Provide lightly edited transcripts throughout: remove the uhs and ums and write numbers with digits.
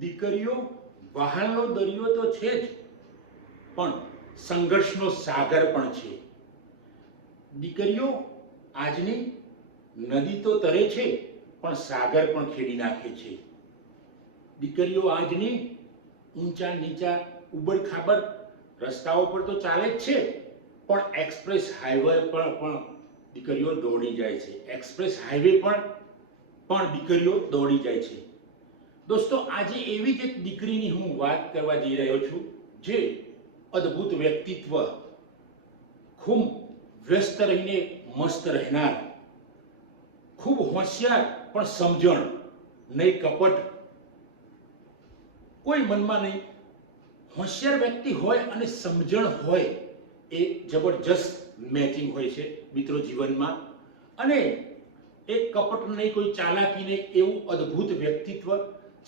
દીકરીઓ વહાલનો દરિયો તો છે જ, પણ સંઘર્ષનો સાગર પણ છે. દીકરીઓ આજની નદી તો તરે છે, પણ સાગર પણ ખેડી નાખે છે. દીકરીઓ આજની ઊંચા નીચા ઉબડ ખાબડ રસ્તાઓ પર તો ચાલે જ છે, પણ એક્સપ્રેસ હાઈવે પર પણ દીકરીઓ દોડી જાય છે. એક્સપ્રેસ હાઈવે પણ દીકરીઓ દોડી જાય છે. દોસ્તો, આજે એવી જ એક દીકરીની હું વાત કરવા જઈ રહ્યો છું, જે અદ્ભુત વ્યક્તિત્વ, ખૂબ વ્યસ્ત રહીને મસ્ત રહેનાર, ખૂબ હોશિયાર પણ સમજણ નહીં, કપટ કોઈ મનમાં નહીં. હોશિયાર વ્યક્તિ હોય અને સમજણ હોય એ જબરજસ્ત મેચિંગ હોય છે મિત્રો જીવનમાં. અને એ કપટ નહીં, કોઈ ચાલાકી નહીં, એવું અદ્ભુત વ્યક્તિત્વ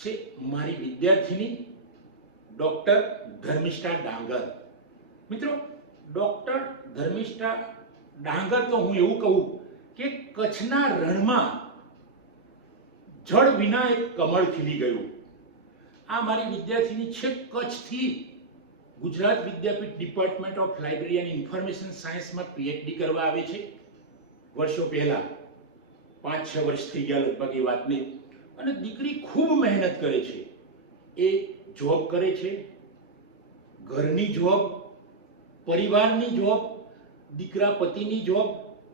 છે મારી વિદ્યાર્થીની ડોક્ટર ધર્મિષ્ઠા ડાંગર. મિત્રો, ડોક્ટર ધર્મિષ્ઠા ડાંગર તો હું એવું કહું કે કચ્છના રણમાં જળ વિના એક કમળ ખીલી ગયું. આ મારી વિદ્યાર્થીની છે કચ્છથી Gujarat Vidyapith department of library and information સાયન્સમાં પીએચડી કરવા આવે છે. વર્ષો પહેલા 5-6 વર્ષ થઈ ગયા લગભગ એ વાતને. અને દીકરી ખૂબ મહેનત કરે છે. એ જોબ કરે છે, ઘરની જોબ, પરિવારની જોબ, દીકરા પતિની જોબ,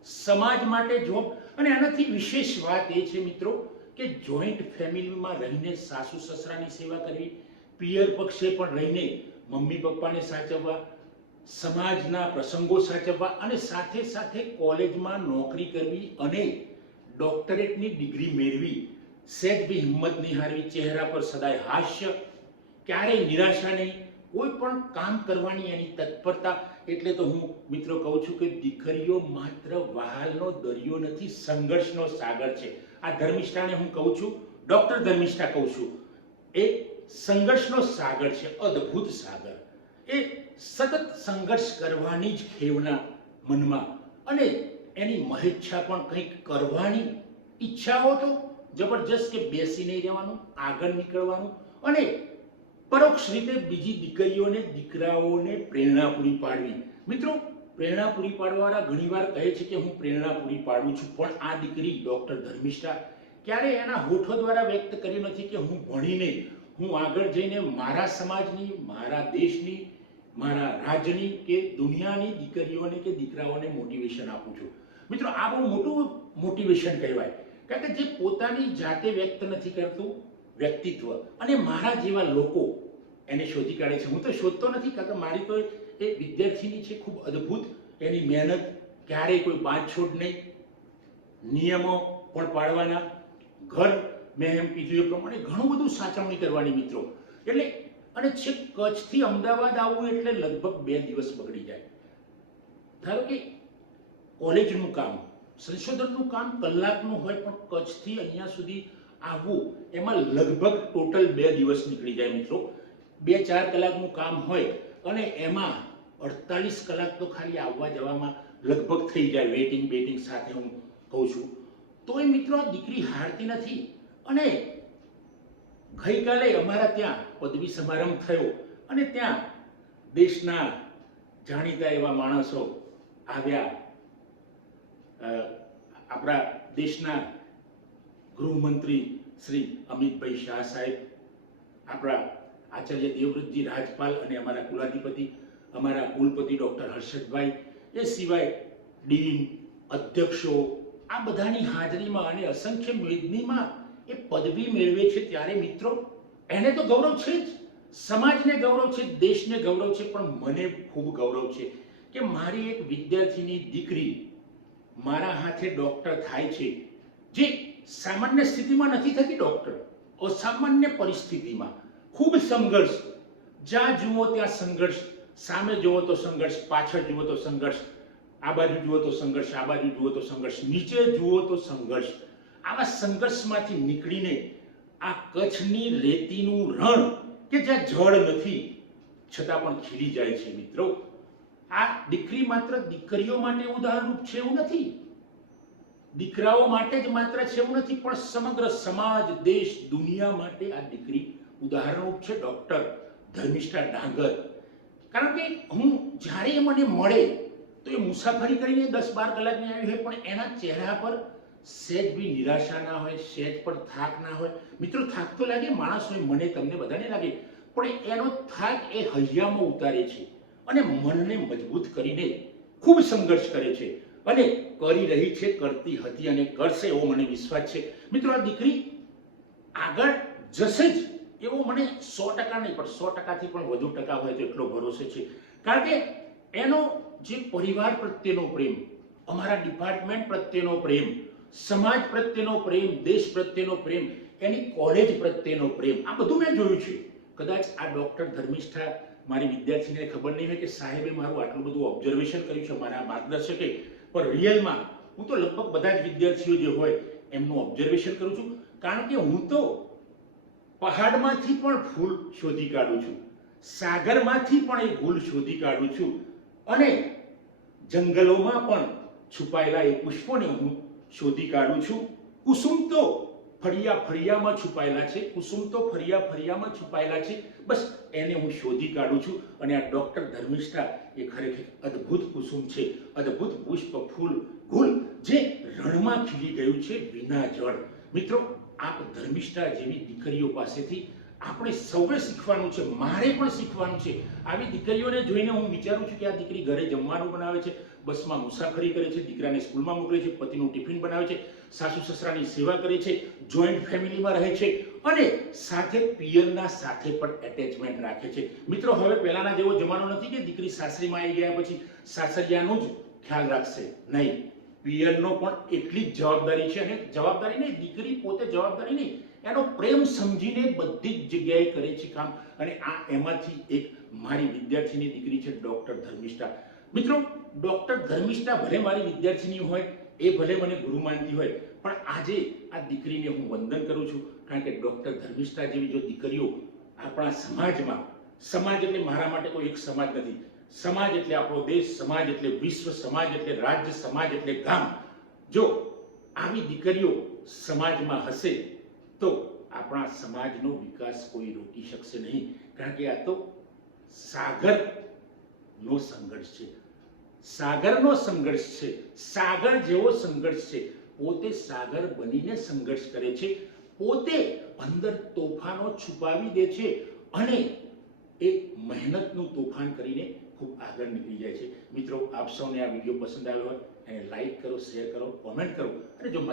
સમાજ માટે જોબ. અને આનાથી વિશેષ વાત એ છે મિત્રો કે જોઈન્ટ ફેમિલીમાં રહીને સાસુ સસરાની સેવા કરવી, પિયર પક્ષે પણ રહીને મમ્મી પપ્પાને સાચવવા, સમાજના પ્રસંગો સાચવવા, અને સાથે સાથે કોલેજમાં નોકરી કરવી અને ડોક્ટરેટની ડિગ્રી મેળવી, સહેજ બી હિંમત નહીં હારવી, ચહેરા પર સદાય હાસ્ય, ક્યારેય નિરાશા નહીં, કોઈ પણ કામ કરવાની એની તત્પરતા. એટલે તો હું મિત્રો કહું છું કે દીકરીઓ માત્ર વહાલનો દરિયો નથી, સંઘર્ષનો સાગર છે. આ ધર્મિષ્ઠાને હું કહું છું, ડોક્ટર ધર્મિષ્ઠા કહું છું, એ સંઘર્ષનો સાગર છે, અદ્ભુત સાગર. એ સતત સંઘર્ષ કરવાની જ ખેવના મનમાં, અને એની મહેચ્છા પણ કંઈક કરવાની ઈચ્છાઓ તો જબરજસ્ત, કે બેસી નહીં રહેવાનું, આગળ નીકળવાનું, અને પરોક્ષ રીતે બીજી દીકરીઓને દીકરાઓને પ્રેરણા પૂરી પાડવી. મિત્રો, પ્રેરણા પૂરી પાડવાવાળા ઘણીવાર કહે છે કે હું પ્રેરણા પૂરી પાડું છું, પણ આ દીકરી ડોક્ટર ધર્મિષ્ઠા ક્યારેય એના હોઠો દ્વારા વ્યક્ત કર્યું નથી કે હું ભણીને, હું આગળ જઈને મારા સમાજની, મારા દેશની, મારા રાજ્યની કે દુનિયાની દીકરીઓને કે દીકરાઓને મોટિવેશન આપું છું. મિત્રો, આ બહુ મોટું મોટિવેશન કહેવાય, કારણ કે જે પોતાની જાતે વ્યક્ત નથી કરતું વ્યક્તિત્વ, અને મારા જેવા લોકો એને શોધી કાઢે છે. હું તો શોધતો નથી, કારણ કે મારી તો એ વિદ્યાર્થીની છે, ખૂબ અદ્ભુત એની મહેનત, ક્યારેય કોઈ બાંધછોડ નહીં, નિયમો પણ પાળવાના, ઘર મેં એમ કીધું એ પ્રમાણે ઘણું બધું સાચવણી કરવાની મિત્રો. એટલે અને છેક કચ્છથી અમદાવાદ આવવું એટલે લગભગ 2 દિવસ બગડી જાય. ધારો કે કોલેજનું કામ, સંશોધનનું કામ કલાકનું હોય, પણ કચ્છથી અહીંયા સુધી આવવું એમાં લગભગ ટોટલ 2 દિવસ નીકળી જાય મિત્રો. 2-4 કલાકનું કામ હોય અને એમાં 48 કલાક તો ખાલી આવવા જવામાં લગભગ થઈ જાય, વેટિંગ બેટિંગ સાથે હું કહું છું. તોય મિત્રો દીકરી હારતી નથી. અને ગઈકાલે અમારા ત્યાં પદવી સમારંભ થયો, અને ત્યાં દેશના જાણીતા એવા માણસો આવ્યા. આપણા દેશના ગૃહમંત્રી શ્રી અમિતભાઈ શાહ સાહેબ, આપણા આચાર્ય દેવવ્રતજી રાજપાલ, અને અમારા કુલાધિપતિ, અમારા કુલપતિ ડૉક્ટર હર્ષદભાઈ, એ સિવાય ડીન, અધ્યક્ષો, આ બધાની હાજરીમાં અને અસંખ્ય મેદનીમાં એ પદવી મેળવે છે. ત્યારે મિત્રો એને તો ગૌરવ છે જ, સમાજને ગૌરવ છે, દેશને ગૌરવ છે, પણ મને ખૂબ ગૌરવ છે કે મારી એક વિદ્યાર્થીની દીકરી મારા હાથે ડૉક્ટર થાય છે. જે સામાન્ય સ્થિતિમાં નથી થતી ડૉક્ટર, અસામાન્ય પરિસ્થિતિમાં ખૂબ સંઘર્ષ, જ્યાં જુઓ ત્યાં સંઘર્ષ, સામે જુઓ તો સંઘર્ષ, પાછળ જુઓ તો સંઘર્ષ, આ બાજુ જુઓ તો સંઘર્ષ, આ બાજુ જુઓ તો સંઘર્ષ, નીચે જુઓ તો સંઘર્ષ. આવા સંઘર્ષમાંથી નીકળીને આ કચ્છની રેતીનું રણ, કે જ્યાં જળ નથી છતાં પણ ખીલી જાય છે મિત્રો. આ દીકરી માત્ર દીકરીઓ માટે ઉદાહરણરૂપ છે એવું નથી, દીકરાઓ માટે જ માત્ર છે એવું નથી, પણ સમગ્ર સમાજ, દેશ, દુનિયા માટે આ દીકરી ઉદાહરણરૂપ છે ડૉક્ટર ધર્મિષ્ઠા ડાંગર. કારણ કે હું જ્યારે એ મને મળે તો એ મુસાફરી કરીને 10-12 કલાકની આવી હોય, પણ એના ચહેરા પર સહેજ બી નિરાશા ના હોય, સહેજ પણ થાક ના હોય. મિત્રો, થાક તો લાગે, માણસ હોય, મને, તમને બધાને લાગે, પણ એનો થાક એ હૈયામાં ઉતારે છે અને મનને મજબૂત કરીને ખૂબ સંઘર્ષ કરે છે અને કરી રહી છે, કરતી હતી અને કરશે એવો મને વિશ્વાસ છે. મિત્રો, આ દીકરી આગળ જશે જ એવો મને 100% નહીં, પણ 100%થી પણ વધુ ટકા હોય તો એટલો ભરોસો છે. કારણ કે એનો જે પરિવાર પ્રત્યેનો પ્રેમ, અમારા ડિપાર્ટમેન્ટ પ્રત્યેનો પ્રેમ, સમાજ પ્રત્યેનો પ્રેમ, દેશ પ્રત્યેનો પ્રેમ, એની કોલેજ પ્રત્યેનો પ્રેમ, આ બધું મેં જોયું છે. કદાચ આ ડૉક્ટર ધર્મિષ્ઠા મારી વિદ્યાર્થીને ખબર નહીં હોય કે સાહેબે મારું આટલું બધું ઓબ્ઝર્વેશન કર્યું છે, મારા માર્ગદર્શકે, પણ રિયલમાં હું તો લગભગ બધા જ વિદ્યાર્થીઓ જે હોય એમનું ઓબ્ઝર્વેશન કરું છું. કારણ કે હું તો પહાડમાંથી પણ ફૂલ શોધી કાઢું છું, સાગરમાંથી પણ એ ફૂલ શોધી કાઢું છું અને જંગલોમાં પણ છુપાયેલા એ પુષ્પોને હું શોધી કાઢું છું. કુસુમ તો ફળિયા ફળિયામાં છુપાયેલા છે, કુસુમ તો ફળિયા ફળિયામાં છુપાયેલા છે, બસ એને હું શોધી કાઢું છું. અને આ ડૉક્ટર ધર્મિષ્ઠા એ ખરેખર અદ્ભુત કુસુમ છે, અદ્ભુત પુષ્પ, ફૂલ, ગુલ જે રણમાં ખીલી ગયું છે વિના જળ. મિત્રો, આપ ધર્મિષ્ઠા જેવી દીકરીઓ પાસેથી આપણે સૌએ શીખવાનું છે, મારે પણ શીખવાનું છે. આવી દીકરીઓને જોઈને હું વિચારું છું કે આ દીકરી ઘરે જમવાનું બનાવે છે, બસમાં મુસાફરી કરે છે, દીકરાને સ્કૂલમાં મોકલે છે, પતિનું ટિફિન બનાવે છે, સાસુ સસરાની સેવા કરે છે, જોઈન્ટ ફેમિલીમાં રહે છે અને સાથે પિયરના સાથે પણ એટેચમેન્ટ રાખે છે. મિત્રો, હવે પહેલાના જેવો જમાનો નથી કે દીકરી સાસરીમાં આવી ગયા પછી સાસરિયાનું જ ખ્યાલ રાખશે. નહીં, પિયરનો પણ એટલી જ જવાબદારી છે. અને જવાબદારી નહીં, દીકરી પોતે જવાબદારી નહીં, એનો પ્રેમ સમજીને બધી જ જગ્યાએ કરે છે કામ. અને આ એમાંથી એક મારી વિદ્યાર્થીની દીકરી છે ડૉક્ટર ધર્મિષ્ઠા. મિત્રો, ડૉક્ટર ધર્મિષ્ઠા ભલે મારી વિદ્યાર્થીની હોય, એ ભલે મને ગુરુ માનતી હોય, પણ આજે આ દીકરીને હું વંદન કરું છું. કારણ કે ડૉક્ટર ધર્મિષ્ઠા જેવી જો દીકરીઓ આપણા સમાજમાં, સમાજ એટલે મારા માટે કોઈ એક સમાજ નથી, સમાજ એટલે આપણો દેશ, સમાજ એટલે વિશ્વ, સમાજ એટલે રાજ્ય, સમાજ એટલે ગામ, જો આવી દીકરીઓ સમાજમાં હશે તો આપણા સમાજનો વિકાસ કોઈ રોકી શકશે નહીં. કારણ કે આ તો સાગરનો સંઘર્ષ છે, સાગરનો સંઘર્ષ છે, સાગર જેવો સંઘર્ષ છે. પોતે સાગર બનીને સંઘર્ષ કરે છે, પોતે અંદર તોફાનો છુપાવી દે છે અને એ મહેનતનું તોફાન કરીને ખૂબ આગળ નીકળી જાય છે. મિત્રો, આપ સૌને આ વિડીયો પસંદ આવ્યો હોય એને લાઈક કરો, શેર કરો, કોમેન્ટ કરો અને જો મારી